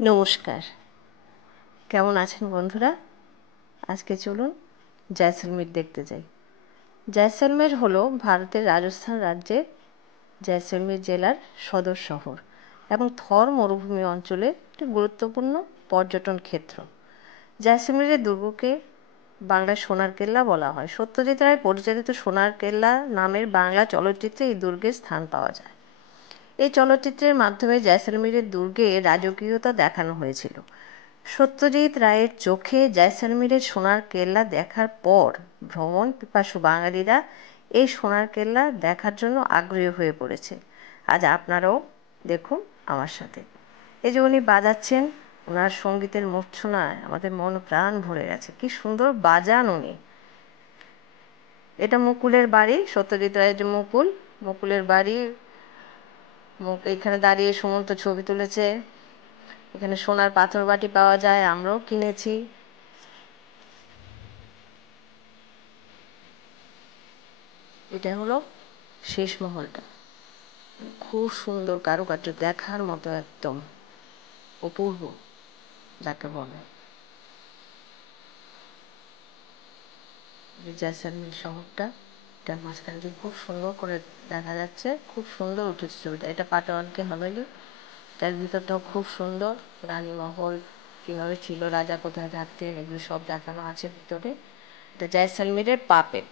নমস্কার। কেমন আছেন বন্ধুরা? আজকে চলুন জয়সলমীর দেখতে যাই। জয়সলমের হলো ভারতের রাজস্থান রাজ্যের জয়সলমীর জেলার সদর শহর এবং থর মরুভূমি অঞ্চলে একটি গুরুত্বপূর্ণ পর্যটন ক্ষেত্র। জয়সলমীরের দুর্গকে বাংলার সোনার কেল্লা বলা হয়। সত্যজিৎ রায় পরিচালিত সোনার কেল্লা নামের বাংলা চলচ্চিত্রে এই দুর্গের স্থান পাওয়া যায়। এই চলচ্চিত্রের মাধ্যমে জয়সলমীরের দুর্গে রাজকীয়তা দেখানো হয়েছিল। সত্যজিৎ রায়ের চোখে জয়সলমীরের সোনার কেল্লা দেখার পর ভ্রমণ পিপাসু বাঙালিরা এই সোনার কেল্লা দেখার জন্য আগ্রহী হয়ে পড়েছে। আজ আপনারাও দেখুন আমার সাথে। এই যে উনি বাজাচ্ছেন, ওনার সঙ্গীতের মূর্ছনায় আমাদের মন প্রাণ ভরে গেছে। কি সুন্দর বাজান উনি। এটা মুকুলের বাড়ি, সত্যজিৎ রায়ের যে মুকুলের বাড়ি। এখানে দাঁড়িয়ে সুমন্ত ছবি তুলেছে। এখানে সোনার পাথর বাটি পাওয়া যায়, আমরাও কিনেছি। এটা হলো শেষ মহলটা। খুব সুন্দর কারুকার্য, দেখার মতো, একদম অপূর্ব যাকে বলে। জয়সলমীর শহরটা, এটার মাঝখান দিয়ে খুব সুন্দর করে দেখা যাচ্ছে। খুব সুন্দর উঠেছে ছবিটা। এটা পাটোয়ানকে হাভেলি। তার ভিতরটাও খুব সুন্দর। রানীমহল কীভাবে ছিল, রাজা কোথায় থাকতেন, এগুলো সব দেখানো আছে ভিতরে। এটা জয়সলমীরের পাপেট।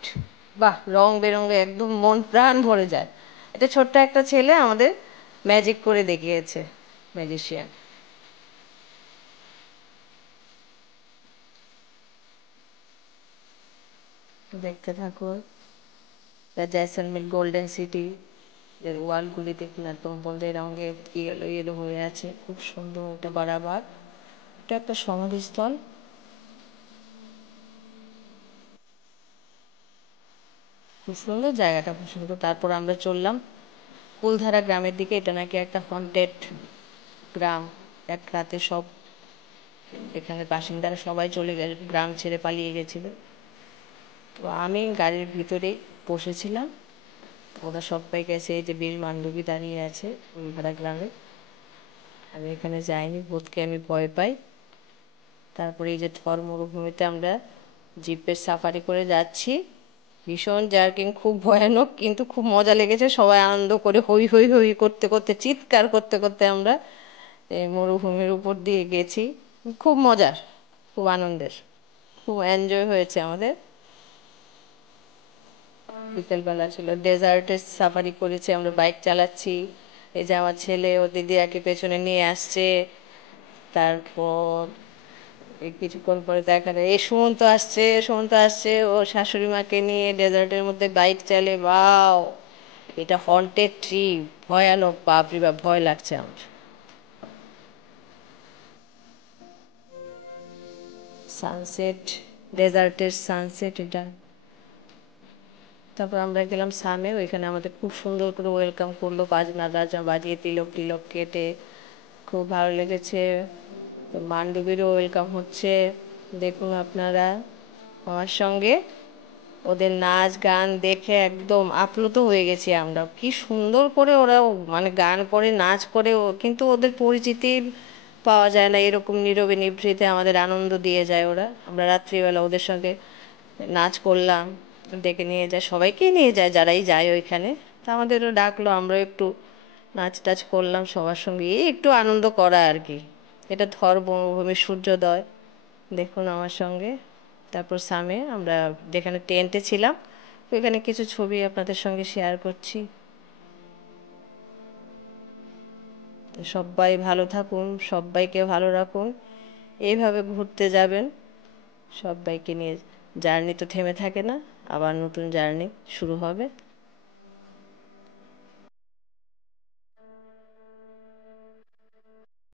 বাহ, রং বেরঙে একদম মন প্রাণ ভরে যায়। এটা ছোট্ট একটা ছেলে আমাদের ম্যাজিক করে দেখিয়েছে, ম্যাজিশিয়ান। দেখতে থাকুন। জয়সলমীর গোল্ডেন সিটি, এর ওয়ালগুলি দেখুন একদম হলদে রঙে ইয়েলো ইয়েলো হয়ে আছে। খুব সুন্দর। এটা বারাবার, এটা একটা সমাধিস্থল। খুব সুন্দর জায়গাটা, খুব সুন্দর। তারপর আমরা চললাম কুলধারা গ্রামের দিকে। এটা নাকি একটা হন্টেড গ্রাম। এক রাতে সব এখানের বাসিন্দারা সবাই চলে গেছে, গ্রাম ছেড়ে পালিয়ে গেছিল। তো আমি গাড়ির ভিতরেই বসেছিলাম। ওরা সবাই গেছে। এই যে বীর বান্ধবী দাঁড়িয়ে আছে কুলধারা গ্রামে। আমি এখানে যাইনি, বোধকে আমি ভয় পাই। তারপরে এই যে থর মরুভূমিতে আমরা জিপের সাফারি করে যাচ্ছি। ভীষণ জার্কিং, খুব ভয়ানক, কিন্তু খুব মজা লেগেছে। সবাই আনন্দ করে হই হই হই করতে করতে, চিৎকার করতে করতে আমরা এই মরুভূমির উপর দিয়ে গেছি। খুব মজার, খুব আনন্দের, খুব এনজয় হয়েছে আমাদের। বিকেলবেলা ছিল, ডেজার্টের সাফারি করেছি আমরা, বাইক চালাচ্ছি। এই যে আমার ছেলে ও দিদি একে পেছনে নিয়ে আসছে। তারপর এই কিছুক্ষণ পরে দেখা যায় এই সুমন্ত আসছে ও শাশুড়ি মাকে নিয়ে ডেজার্টের মধ্যে বাইক চালে। বাও, এটা হন্টেড ট্রিপ, ভয়ানক, বাপরে বাপ, ভয় লাগছে আমার। সানসেট, ডেজার্টের সানসেট এটা। তারপর আমরা গেলাম সামে, ওইখানে আমাদের খুব সুন্দর করে ওয়েলকাম করলো, বাজনা গাজা বাজিয়ে, তিলক টিলক কেটে। খুব ভালো লেগেছে। বান্ধবীরও ওয়েলকাম হচ্ছে, দেখুন আপনারা আমার সঙ্গে। ওদের নাচ গান দেখে একদম আপ্লুত হয়ে গেছি আমরা। কি সুন্দর করে ওরা মানে গান করে, নাচ করে। কিন্তু ওদের পরিচিতি পাওয়া যায় না, এরকম নীরবে নিভৃতে আমাদের আনন্দ দিয়ে যায় ওরা। আমরা রাত্রিবেলা ওদের সঙ্গে নাচ করলাম। ডেকে নিয়ে যায়, সবাইকেই নিয়ে যায় যারাই যায় ওইখানে। তা আমাদেরও ডাকলো, আমরা একটু নাচ টাচ করলাম সবার সঙ্গে, এই একটু আনন্দ করা আর কি। এটা থর মরুভূমির সূর্যোদয়, দেখুন আমার সঙ্গে। তারপর সামে আমরা যেখানে টেন্টে ছিলাম, ওইখানে কিছু ছবি আপনাদের সঙ্গে শেয়ার করছি। সবাই ভালো থাকুন, সবাইকে ভালো রাখুন। এইভাবে ঘুরতে যাবেন সবাইকে নিয়ে। জার্নি তো থেমে থাকে না, আবার নতুন জার্নি শুরু হবে।